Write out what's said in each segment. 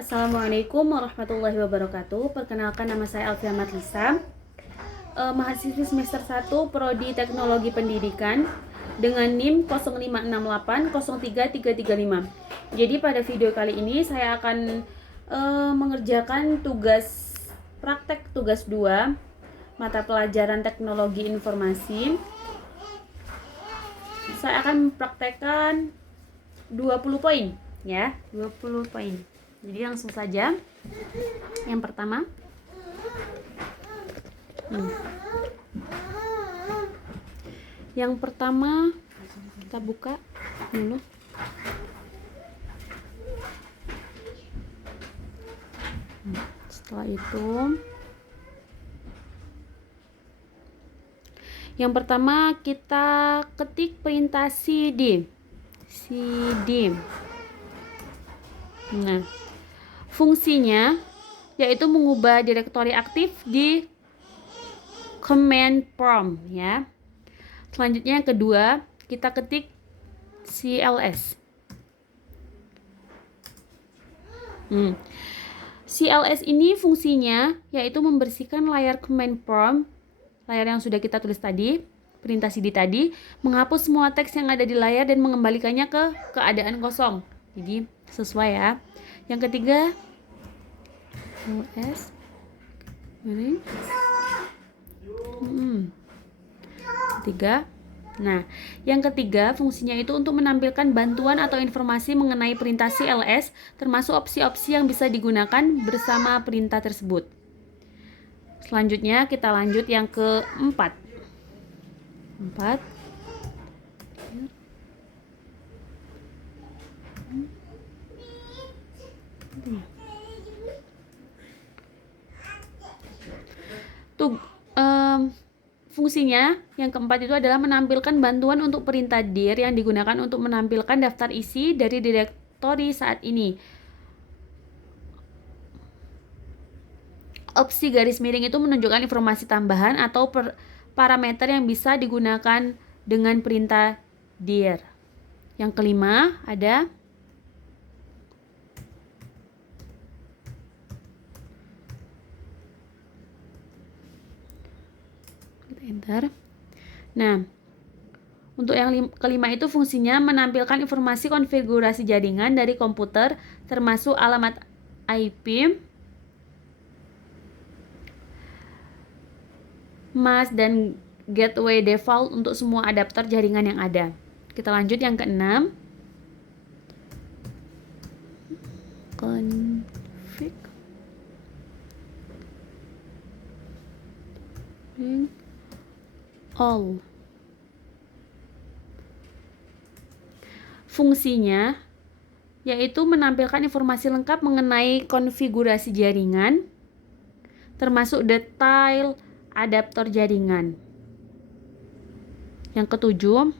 Assalamualaikum warahmatullahi wabarakatuh. Perkenalkan, nama saya Alfia Matlisa, mahasiswi semester 1 Prodi Teknologi Pendidikan dengan NIM 056803335. Jadi pada video kali ini saya akan mengerjakan tugas praktek tugas 2 mata pelajaran Teknologi Informasi. Saya akan mempraktekkan 20 poin ya, 20 poin. Jadi langsung saja. Yang pertama, kita buka dulu. Setelah itu, yang pertama kita ketik perintah cd. Nah, fungsinya yaitu mengubah direktori aktif di command prompt ya. Selanjutnya yang kedua, kita ketik cls. CLS ini fungsinya yaitu membersihkan layar command prompt, layar yang sudah kita tulis tadi, perintah cd tadi, menghapus semua teks yang ada di layar dan mengembalikannya ke keadaan kosong. Jadi sesuai ya. Yang ketiga, ls ketiga. Nah, yang ketiga fungsinya itu untuk menampilkan bantuan atau informasi mengenai perintah CLS, termasuk opsi-opsi yang bisa digunakan bersama perintah tersebut. Selanjutnya kita lanjut yang keempat. Fungsinya yang keempat itu adalah menampilkan bantuan untuk perintah dir yang digunakan untuk menampilkan daftar isi dari direktori saat ini. Opsi garis miring itu menunjukkan informasi tambahan atau parameter yang bisa digunakan dengan perintah dir. Yang kelima ada enter. Nah, untuk yang kelima itu fungsinya menampilkan informasi konfigurasi jaringan dari komputer, termasuk alamat IP, mask dan gateway default untuk semua adaptor jaringan yang ada. Kita lanjut yang keenam. Config all. Fungsinya yaitu menampilkan informasi lengkap mengenai konfigurasi jaringan, termasuk detail adaptor jaringan. Yang ketujuh,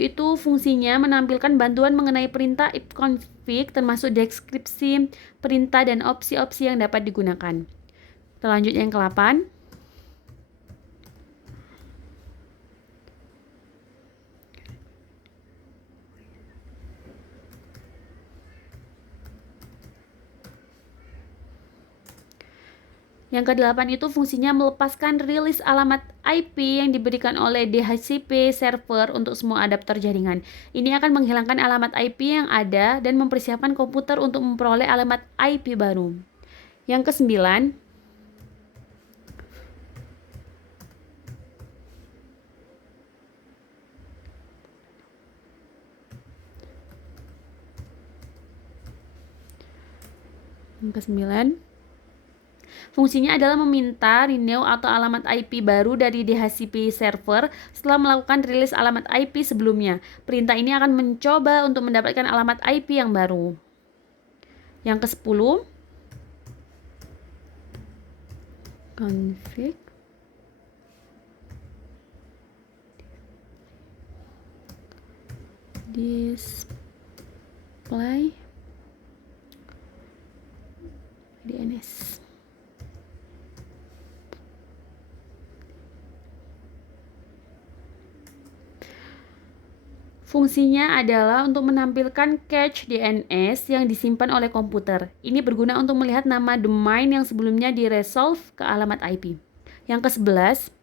itu fungsinya menampilkan bantuan mengenai perintah ifconfig, termasuk deskripsi perintah dan opsi-opsi yang dapat digunakan. Kita lanjut yang ke-8. Yang ke-8 itu fungsinya melepaskan rilis alamat IP yang diberikan oleh DHCP server untuk semua adaptor jaringan. Ini akan menghilangkan alamat IP yang ada dan mempersiapkan komputer untuk memperoleh alamat IP baru. Yang ke-9, fungsinya adalah meminta renew atau alamat IP baru dari DHCP server setelah melakukan rilis alamat IP sebelumnya. Perintah ini akan mencoba untuk mendapatkan alamat IP yang baru. Yang ke-10, config display DNS. Fungsinya adalah untuk menampilkan cache DNS yang disimpan oleh komputer. Ini berguna untuk melihat nama domain yang sebelumnya diresolve ke alamat IP. Yang ke-11,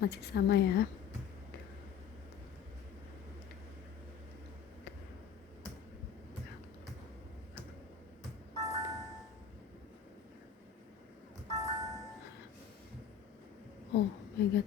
masih sama ya. Oh my god.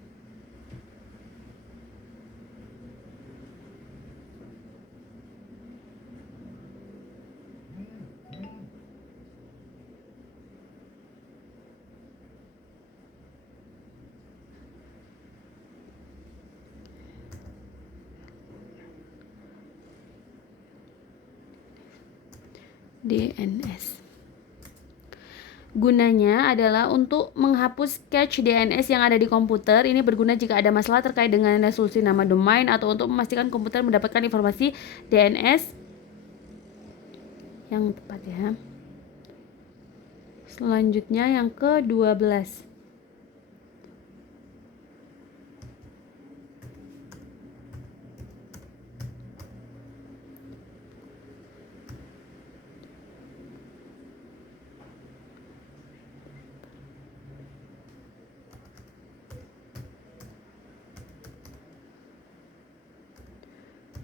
DNS. Gunanya adalah untuk menghapus cache DNS yang ada di komputer. Ini berguna jika ada masalah terkait dengan resolusi nama domain atau untuk memastikan komputer mendapatkan informasi DNS yang tepat ya. Selanjutnya yang ke-12.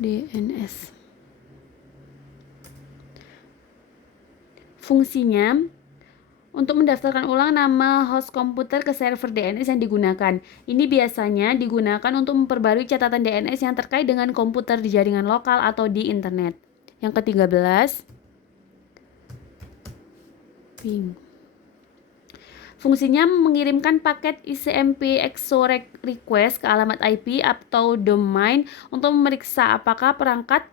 DNS. Fungsinya untuk mendaftarkan ulang nama host komputer ke server DNS yang digunakan. Ini biasanya digunakan untuk memperbarui catatan DNS yang terkait dengan komputer di jaringan lokal atau di internet. Yang ke-13, ping. Fungsinya mengirimkan paket ICMP EXO request ke alamat IP atau domain untuk memeriksa apakah perangkat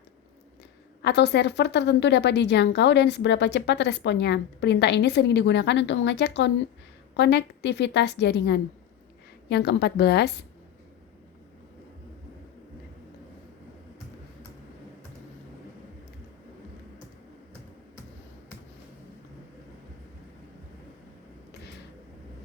atau server tertentu dapat dijangkau dan seberapa cepat responnya. Perintah ini sering digunakan untuk mengecek konektivitas jaringan. Yang ke-14,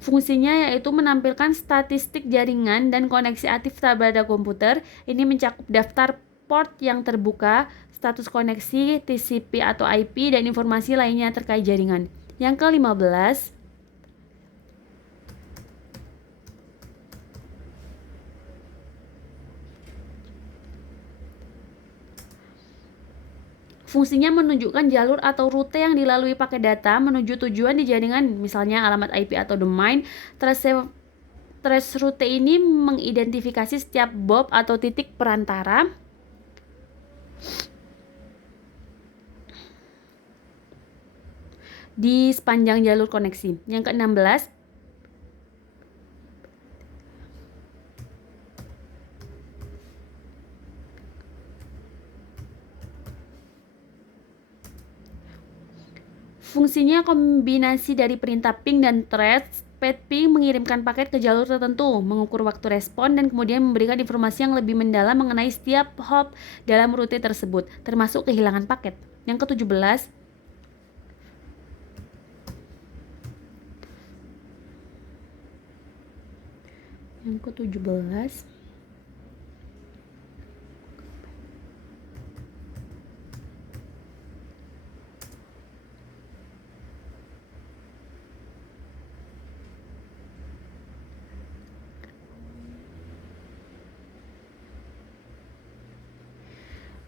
fungsinya yaitu menampilkan statistik jaringan dan koneksi aktif pada komputer. Ini mencakup daftar port yang terbuka, status koneksi, TCP atau IP, dan informasi lainnya terkait jaringan. Yang ke-15, fungsinya menunjukkan jalur atau rute yang dilalui paket data menuju tujuan di jaringan, misalnya alamat IP atau domain. Trace route ini mengidentifikasi setiap bob atau titik perantara di sepanjang jalur koneksi. Yang ke-16, fungsinya kombinasi dari perintah ping dan trace. Ping mengirimkan paket ke jalur tertentu, mengukur waktu respon, dan kemudian memberikan informasi yang lebih mendalam mengenai setiap hop dalam rute tersebut, termasuk kehilangan paket. Yang ke-17,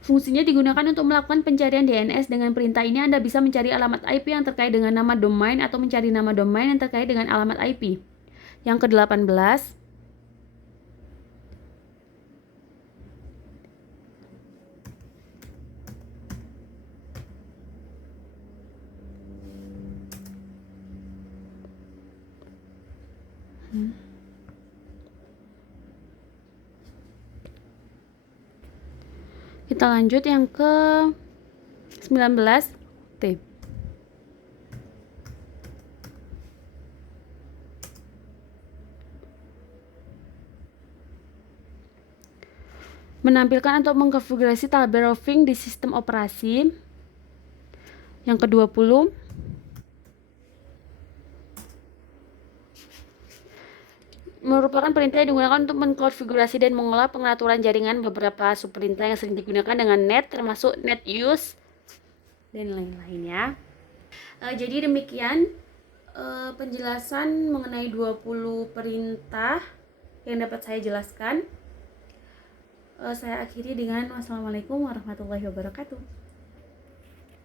fungsinya digunakan untuk melakukan pencarian DNS. Dengan perintah ini Anda bisa mencari alamat IP yang terkait dengan nama domain atau mencari nama domain yang terkait dengan alamat IP. Yang ke-18, kita lanjut yang ke-19, T. menampilkan atau mengkonfigurasi tabel roving di sistem operasi. Yang ke-20, merupakan perintah yang digunakan untuk mengkonfigurasi dan mengolah pengaturan jaringan. Beberapa subperintah yang sering digunakan dengan net termasuk net use dan lain-lainnya. Jadi demikian penjelasan mengenai 20 perintah yang dapat saya jelaskan. Saya akhiri dengan wassalamualaikum warahmatullahi wabarakatuh.